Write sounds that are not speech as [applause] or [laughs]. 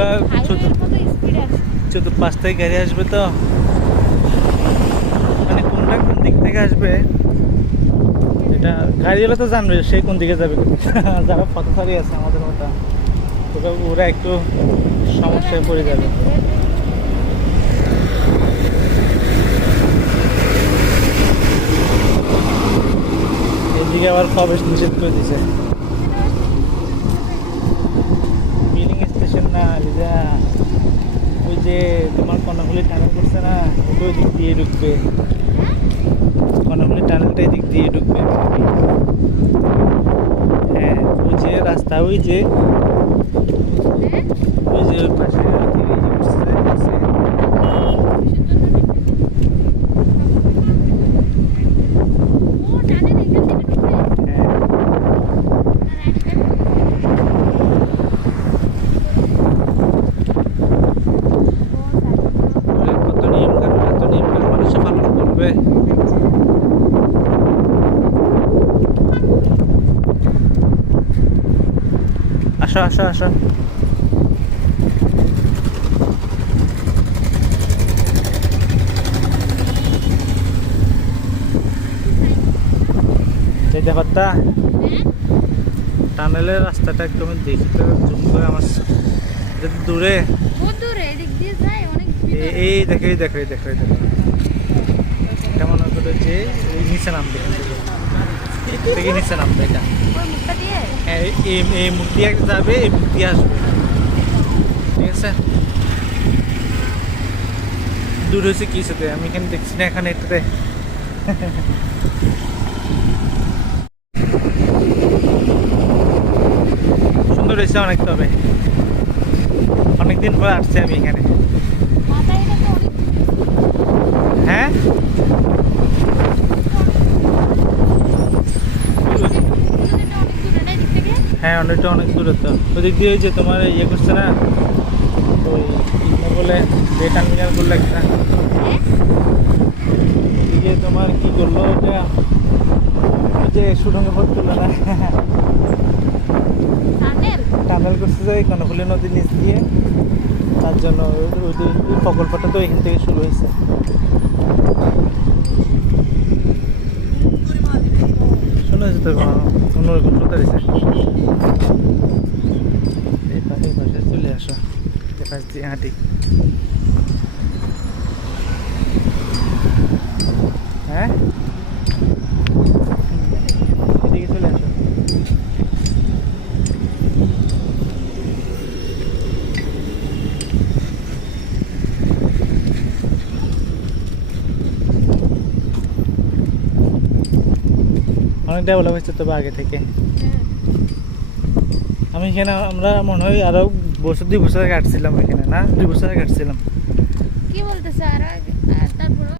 আছে। চতুর্পাশ থেকে গাড়ি আসবে তো। মানে কোনটা কোন দিক থেকে আসবে এটা গাড়িওয়ালা তো জানবে সে কোন দিকে যাবে। [laughs] যারা পথচারী আছে আমাদের মতো ওরা ওরা একটু সমস্যায় পড়ে যাবে। এদিকে আবার প্রবেশ নিষেধ করে দিছে বিলিং স্টেশন না লিজা ওই যে তোমার কর্ণফুলি টানেল করছে না ওই দিক দিয়ে ঢুকবে কর্ণফুলি টানেলটা এদিক দিয়ে ঢুকবে হ্যাঁ ওই যে রাস্তা, ওই যে? ওই যে পাশে ওই যে এই যে করছে, আছে। ও টানেল এখান থেকে ঢুকবে হ্যাঁ আর একটা ওরা কত নিয়ম কানুন এত নিয়ম কানুন মানুষে করবে আসো আসো আসো। ব্যাপারটা টানেলের রাস্তাটা একটু আমি দেখি তো জুম করে আমার দূরে। দূরে এদিক দিয়ে যায় অনেক এই দেখো দেখো দেখো দেখো। এটা মনে করে যে এই নিচে নামবে থেকে। নিচে নামবে এটা? দিয়ে? হ্যাঁ এই- মূর্তি যাবে এই মূর্তি আসবে। ঠিক আছে? দূর হয়েছে কি সাথে? আমি এখানে দেখছি না এখানে এটাতে সুন্দর হয়েছে অনেক তবে। অনেকদিন পরে আসছি আমি এখানে মাথায় এটা তো অনেক হ্যাঁ অনেকটা অনেক দূরে তো ওদিক দিয়ে যে তোমার ইয়ে করছে না বলে যে টার্মিনাল করল একটা তোমার কি করল ওটা ওই যে সুরঙ্গ পথ করল না? টানেল করছে যে কর্ণফুলী নদীর নিচ দিয়ে, তার জন্য ওই প্রকল্পটা তো এখান থেকে শুরু হয়েছে। শোনা যাচ্ছে তো অন্যরকম শুনতে দিছে। এই পাশে চলে আসা। এ পাশ দিয়ে হাঁটি হ্যাঁ এদিকে চলে আসো অনেক ডেভেলপ হয়েছে তবে আগে থেকে। আমি এখানে আমরা মনে হয় আরও বছর দুই বছর আগে কাটছিলাম এখানে, না? দুই বছর আগে কাটছিলাম। কি বলতেছে? আর তারপরে